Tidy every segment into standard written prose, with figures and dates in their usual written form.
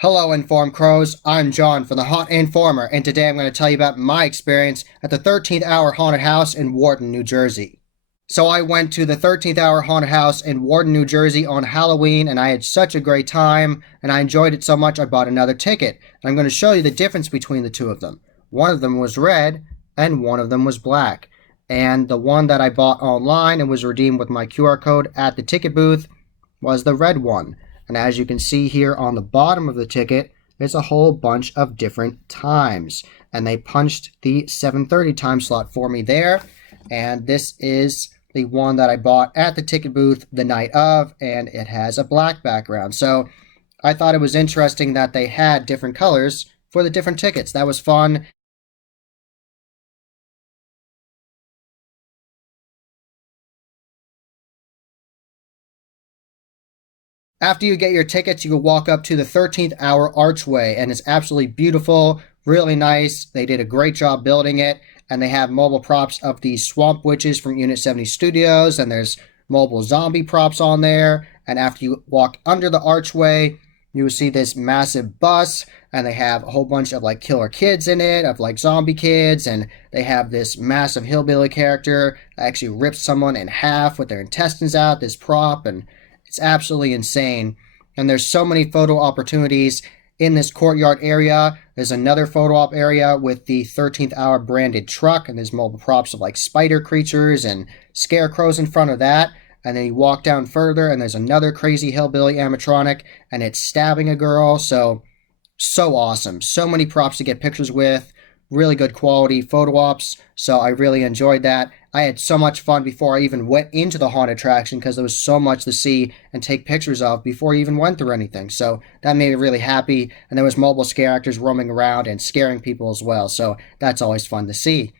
Hello, Informed Crows. I'm John from the Haunt Informer, and today I'm going to tell you about my experience at the 13th Hour Haunted House in Wharton, New Jersey. So I went to the 13th Hour Haunted House in Wharton, New Jersey on Halloween, and I had such a great time, and I enjoyed it so much I bought another ticket. And I'm going to show you the difference between the two of them. One of them was red, and one of them was black. And the one that I bought online and was redeemed with my QR code at the ticket booth was the red one. And as you can see here on the bottom of the ticket, there's a whole bunch of different times. And they punched the 7:30 time slot for me there. And this is the one that I bought at the ticket booth the night of, and it has a black background. So I thought it was interesting that they had different colors for the different tickets. That was fun. After you get your tickets, you will walk up to the 13th Hour Archway, and it's absolutely beautiful, really nice. They did a great job building it, and they have mobile props of the Swamp Witches from Unit 70 Studios, and there's mobile zombie props on there. And after you walk under the archway, you will see this massive bus, and they have a whole bunch of like killer kids in it, of like zombie kids, and they have this massive hillbilly character that actually rips someone in half with their intestines out, this prop, and it's absolutely insane. And there's so many photo opportunities in this courtyard area. There's another photo op area with the 13th Hour branded truck, and there's mobile props of like spider creatures and scarecrows in front of that. And then you walk down further, and there's another crazy hillbilly animatronic, and it's stabbing a girl. So awesome. So many props to get pictures with. Really good quality photo ops. So I really enjoyed that. I had so much fun before I even went into the haunted attraction because there was so much to see and take pictures of before I even went through anything. So that made me really happy. And there was mobile scare actors roaming around and scaring people as well. So that's always fun to see.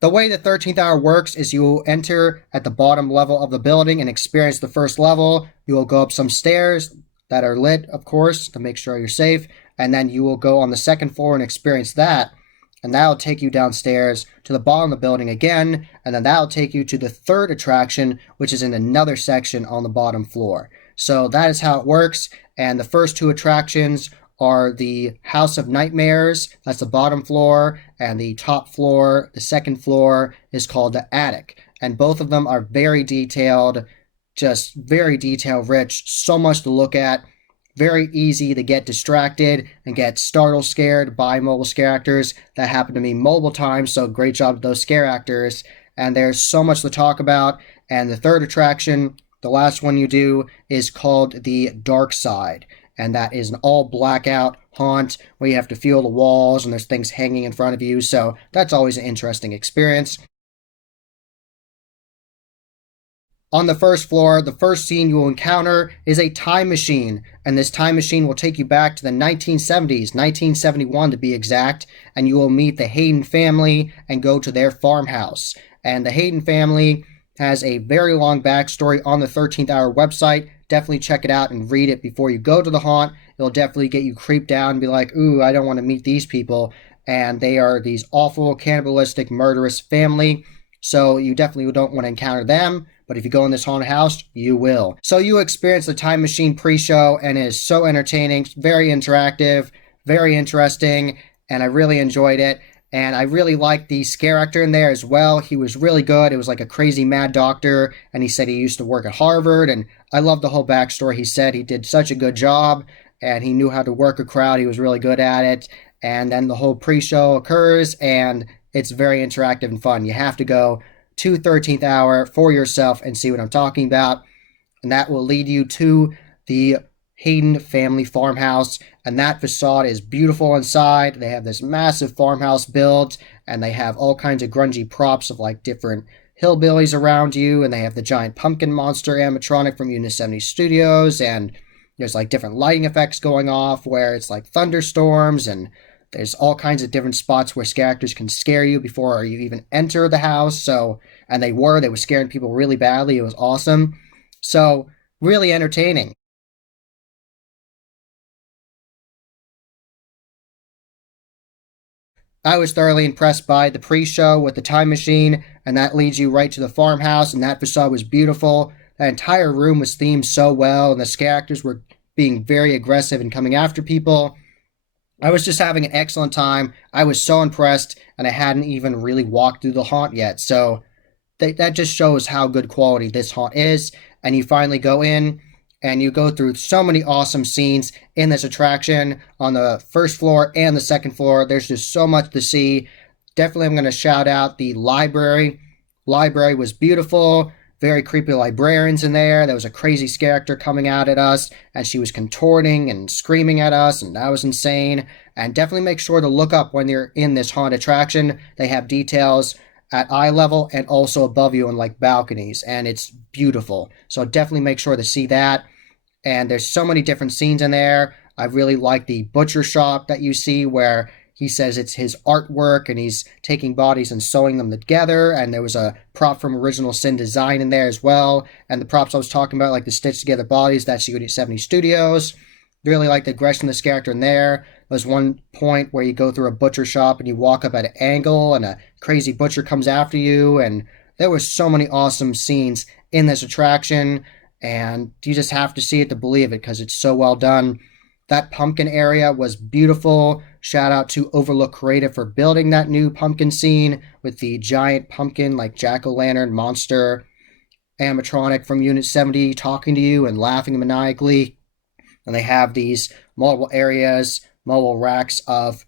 The way the 13th Hour works is you will enter at the bottom level of the building and experience the first level. You will go up some stairs that are lit, of course, to make sure you're safe. And then you will go on the second floor and experience that. And that'll take you downstairs to the bottom of the building again. And then that'll take you to the third attraction, which is in another section on the bottom floor. So that is how it works. And the first two attractions are the House of Nightmares, that's the bottom floor, and the top floor, the second floor, is called the attic. And both of them are very detailed, just very detail rich, so much to look at, very easy to get distracted and get startle scared by mobile scare actors. That happened to me multiple times, so great job to those scare actors. And there's so much to talk about. And the third attraction, the last one you do, is called the Darkside. And that is an all blackout haunt where you have to feel the walls and there's things hanging in front of you. So that's always an interesting experience. On the first floor, the first scene you will encounter is a time machine, and this time machine will take you back to the 1970s, 1971 to be exact, and you will meet the Hayden family and go to their farmhouse. And the Hayden family has a very long backstory on the 13th Hour website. Definitely check it out and read it before you go to the haunt. It'll definitely get you creeped out and be like, ooh, I don't want to meet these people. And they are these awful, cannibalistic, murderous family. So you definitely don't want to encounter them. But if you go in this haunted house, you will. So you experience the time machine pre-show, and it is so entertaining, very interactive, very interesting, and I really enjoyed it. And I really liked the scare actor in there as well. He was really good. It was like a crazy mad doctor, and he said he used to work at Harvard, and I love the whole backstory. He said he did such a good job, and he knew how to work a crowd. He was really good at it. And then the whole pre-show occurs, and it's very interactive and fun. You have to go to 13th Hour for yourself and see what I'm talking about. And that will lead you to the Hayden family farmhouse. And that facade is beautiful inside. They have this massive farmhouse built, and they have all kinds of grungy props of like different hillbillies around you, and they have the giant pumpkin monster animatronic from Unit 70 Studios, and there's like different lighting effects going off where it's like thunderstorms, and there's all kinds of different spots where characters can scare you before you even enter the house. So, and they were scaring people really badly. It was awesome. So, really entertaining. I was thoroughly impressed by the pre-show with the time machine, and that leads you right to the farmhouse, and that facade was beautiful. That entire room was themed so well, and the characters were being very aggressive and coming after people. I was just having an excellent time. I was so impressed, and I hadn't even really walked through the haunt yet. So that just shows how good quality this haunt is. And you finally go in, and you go through so many awesome scenes in this attraction on the first floor and the second floor. There's just so much to see. Definitely, I'm going to shout out the library. Library was beautiful. Very creepy librarians in there. There was a crazy character coming out at us, and she was contorting and screaming at us, and that was insane. And definitely make sure to look up when you're in this haunted attraction. They have details at eye level and also above you on like balconies, and it's beautiful. So definitely make sure to see that. And there's so many different scenes in there. I really like the butcher shop that you see where he says it's his artwork and he's taking bodies and sewing them together. And there was a prop from Original Sin Design in there as well. And the props I was talking about, like the stitched together bodies, that's Unit 70 Studios. Really like the aggression of this character in there. There's one point where you go through a butcher shop and you walk up at an angle and a crazy butcher comes after you. And there were so many awesome scenes in this attraction. And you just have to see it to believe it because it's so well done. That pumpkin area was beautiful. Shout out to Overlook Creative for building that new pumpkin scene with the giant pumpkin, like jack-o'-lantern monster animatronic from Unit 70 talking to you and laughing maniacally. And they have these multiple areas, mobile racks of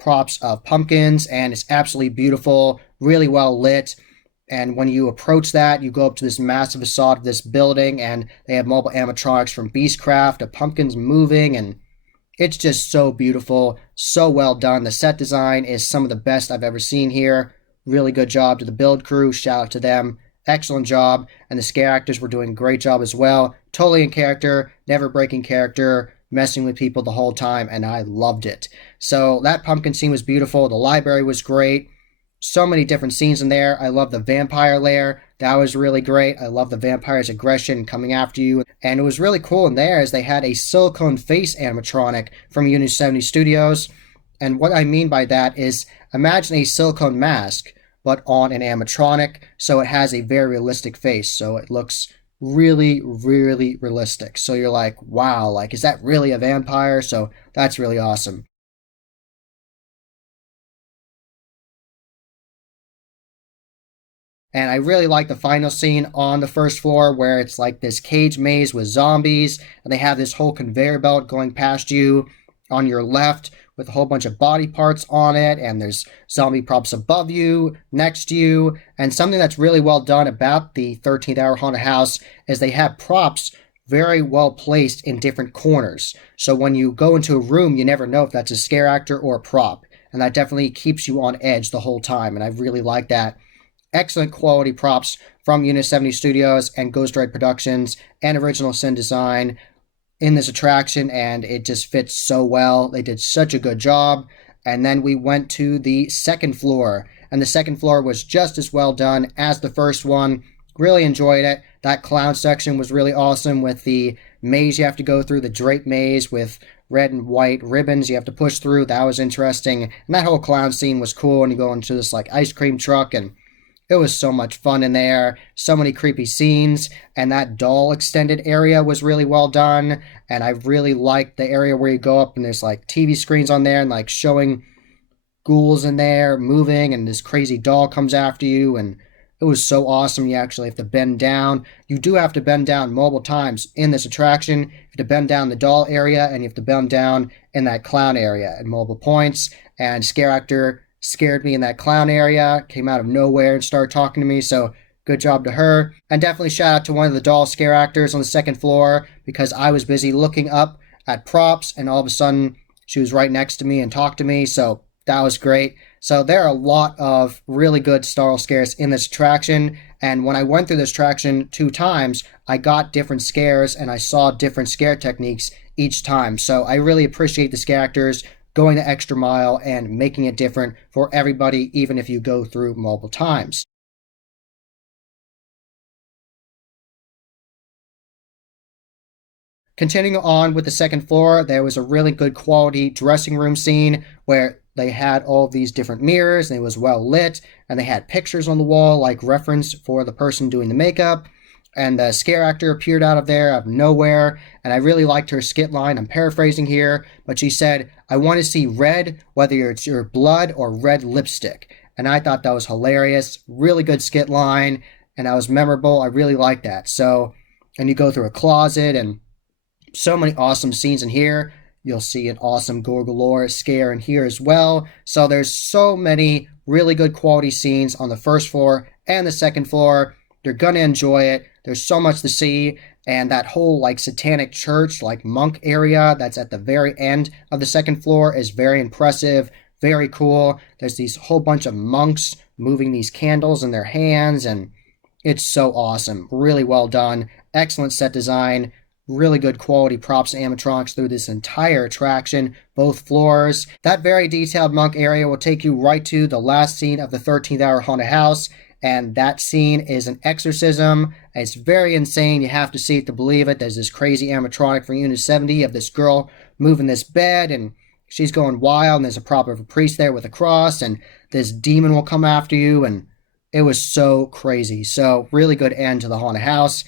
props of pumpkins, and it's absolutely beautiful, really well lit. And when you approach that, you go up to this massive facade of this building, and they have mobile animatronics from Beastcraft, of pumpkins moving, and it's just so beautiful, so well done. The set design is some of the best I've ever seen here. Really good job to the build crew. Shout out to them. Excellent job. And the scare actors were doing a great job as well. Totally in character, never breaking character, messing with people the whole time, and I loved it. So that pumpkin scene was beautiful. The library was great. So many different scenes in there. I love the vampire lair. That was really great. I love the vampire's aggression coming after you. And it was really cool in there is they had a silicone face animatronic from Unit 70 Studios. And what I mean by that is imagine a silicone mask, but on an animatronic. So it has a very realistic face. So it looks really, really realistic. So you're like, wow, like, is that really a vampire? So that's really awesome. And I really like the final scene on the first floor where it's like this cage maze with zombies, and they have this whole conveyor belt going past you on your left with a whole bunch of body parts on it, and there's zombie props above you, next to you, and something that's really well done about the 13th Hour Haunted House is they have props very well placed in different corners. So when you go into a room, you never know if that's a scare actor or a prop, and that definitely keeps you on edge the whole time, and I really like that. Excellent quality props from Unit 70 Studios and Ghost Ride Productions and Original Sin Design in this attraction, and it just fits so well. They did such a good job. And then we went to the second floor, and the second floor was just as well done as the first one. Really enjoyed it. That clown section was really awesome with the maze you have to go through, the drape maze with red and white ribbons you have to push through. That was interesting. And that whole clown scene was cool, and you go into this like ice cream truck, and it was so much fun in there, so many creepy scenes, and that doll extended area was really well done, and I really liked the area where you go up and there's like TV screens on there and like showing ghouls in there moving, and this crazy doll comes after you, and it was so awesome. You actually have to bend down. You do have to bend down multiple times in this attraction. You have to bend down the doll area, and you have to bend down in that clown area at multiple points, and scare actor scared me in that clown area, came out of nowhere and started talking to me, so good job to her. And definitely shout out to one of the doll scare actors on the second floor because I was busy looking up at props and all of a sudden she was right next to me and talked to me, so that was great. So there are a lot of really good startle scares in this attraction. And when I went through this attraction 2 times, I got different scares and I saw different scare techniques each time. So I really appreciate the scare actors going the extra mile and making it different for everybody, even if you go through multiple times. Continuing on with the second floor, there was a really good quality dressing room scene where they had all these different mirrors and it was well lit, and they had pictures on the wall like reference for the person doing the makeup. And the scare actor appeared out of there out of nowhere, and I really liked her skit line. I'm paraphrasing here, but she said, "I want to see red, whether it's your blood or red lipstick." And I thought that was hilarious. Really good skit line, and that was memorable. I really liked that. So, and you go through a closet and so many awesome scenes in here. You'll see an awesome Gorgalore scare in here as well. So there's so many really good quality scenes on the first floor and the second floor. You're gonna enjoy it. There's so much to see, and that whole like satanic church, like monk area that's at the very end of the second floor is very impressive, very cool. There's these whole bunch of monks moving these candles in their hands, and it's so awesome. Really well done. Excellent set design. Really good quality props and animatronics through this entire attraction, both floors. That very detailed monk area will take you right to the last scene of the 13th Hour Haunted House, and that scene is an exorcism. It's very insane. You have to see it to believe it. There's this crazy animatronic from Unit 70 of this girl moving this bed, and she's going wild, and there's a prop of a priest there with a cross, and this demon will come after you, and it was so crazy. So, really good end to the haunted house.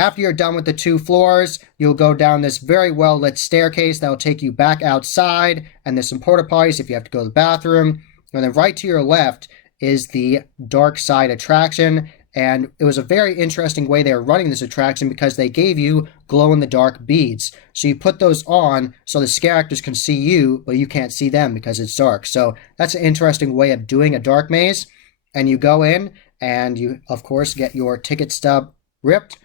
After you're done with the 2 floors, you'll go down this very well lit staircase that will take you back outside, and there's some porta potties if you have to go to the bathroom. And then right to your left is the Darkside attraction, and it was a very interesting way they were running this attraction because they gave you glow in the dark beads. So you put those on so the scare actors can see you, but you can't see them because it's dark. So that's an interesting way of doing a dark maze. And you go in, and you, of course, get your ticket stub ripped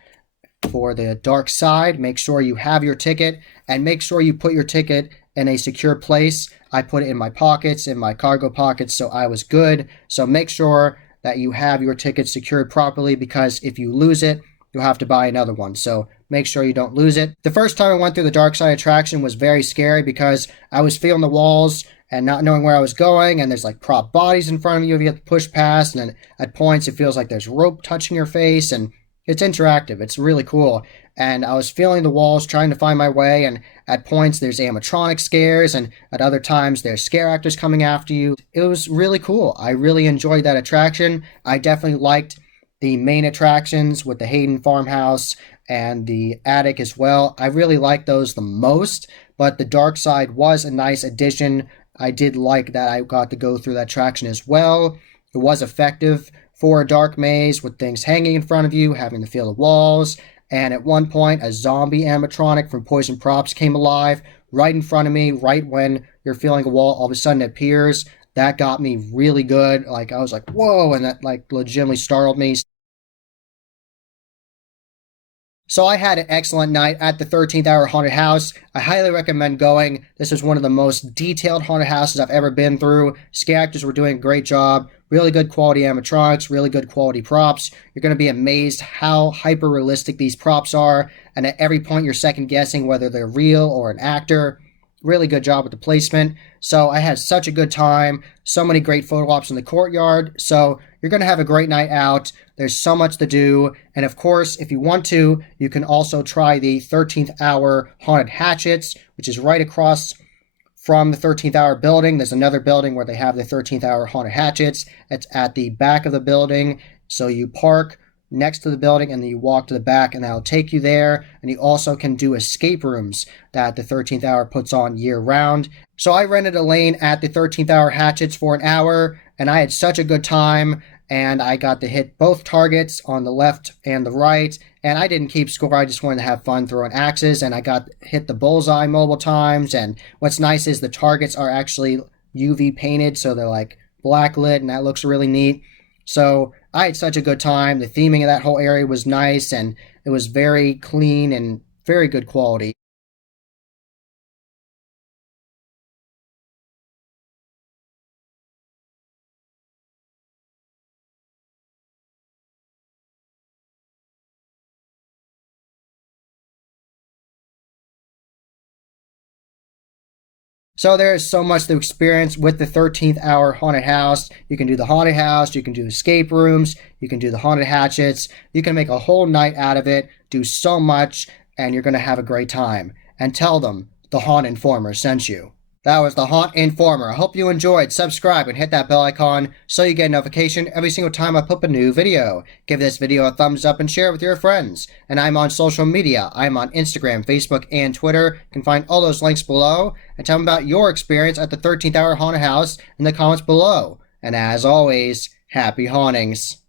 for the Darkside. Make sure you have your ticket, and make sure you put your ticket in a secure place. I put it in my pockets, in my cargo pockets, so I was good. So make sure that you have your ticket secured properly, because if you lose it, you'll have to buy another one. So make sure you don't lose it. The first time I went through the Darkside attraction was very scary because I was feeling the walls and not knowing where I was going, and there's like prop bodies in front of you if you have to push past, and then at points it feels like there's rope touching your face, and it's interactive. It's really cool. And I was feeling the walls, trying to find my way, and at points there's animatronic scares, and at other times there's scare actors coming after you. It was really cool. I really enjoyed that attraction. I definitely liked the main attractions with the Hayden farmhouse and the attic as well. I really liked those the most, but the Darkside was a nice addition. I did like that I got to go through that attraction as well. It was effective for a dark maze with things hanging in front of you, having to feel the walls. And at one point, a zombie animatronic from Poison Props came alive right in front of me, right when you're feeling a wall, all of a sudden it appears. That got me really good. Like, I was like, whoa, and that like legitimately startled me. So I had an excellent night at the 13th Hour Haunted House. I highly recommend going. This is one of the most detailed haunted houses I've ever been through. Scare actors were doing a great job. Really good quality animatronics, really good quality props. You're going to be amazed how hyper realistic these props are, and at every point you're second guessing whether they're real or an actor. Really good job with the placement. So I had such a good time. So many great photo ops in the courtyard. So you're going to have a great night out. There's so much to do. And of course, if you want to, you can also try the 13th Hour Haunted Hatchets, which is right across from the 13th Hour building. There's another building where they have the 13th Hour Haunted Hatchets. It's at the back of the building. So you park next to the building and then you walk to the back, and that'll take you there. And you also can do escape rooms that the 13th Hour puts on year round. So I rented a lane at the 13th Hour Hatchets for an hour, and I had such a good time, and I got to hit both targets on the left and the right, and I didn't keep score. I just wanted to have fun throwing axes, and I got hit the bullseye multiple times. And what's nice is the targets are actually UV painted, so they're like black lit, and that looks really neat. So I had such a good time. The theming of that whole area was nice, and it was very clean and very good quality. So there is so much to experience with the 13th hour haunted house. You can do the haunted house, you can do escape rooms, you can do the haunted hatchets. You can make a whole night out of it, do so much, and you're going to have a great time. And tell them the Haunt Informer sent you. That was the Haunt Informer. I hope you enjoyed. Subscribe and hit that bell icon so you get a notification every single time I put up a new video. Give this video a thumbs up and share it with your friends. And I'm on social media. I'm on Instagram, Facebook, and Twitter. You can find all those links below. And tell me about your experience at the 13th Hour Haunted House in the comments below. And as always, happy hauntings.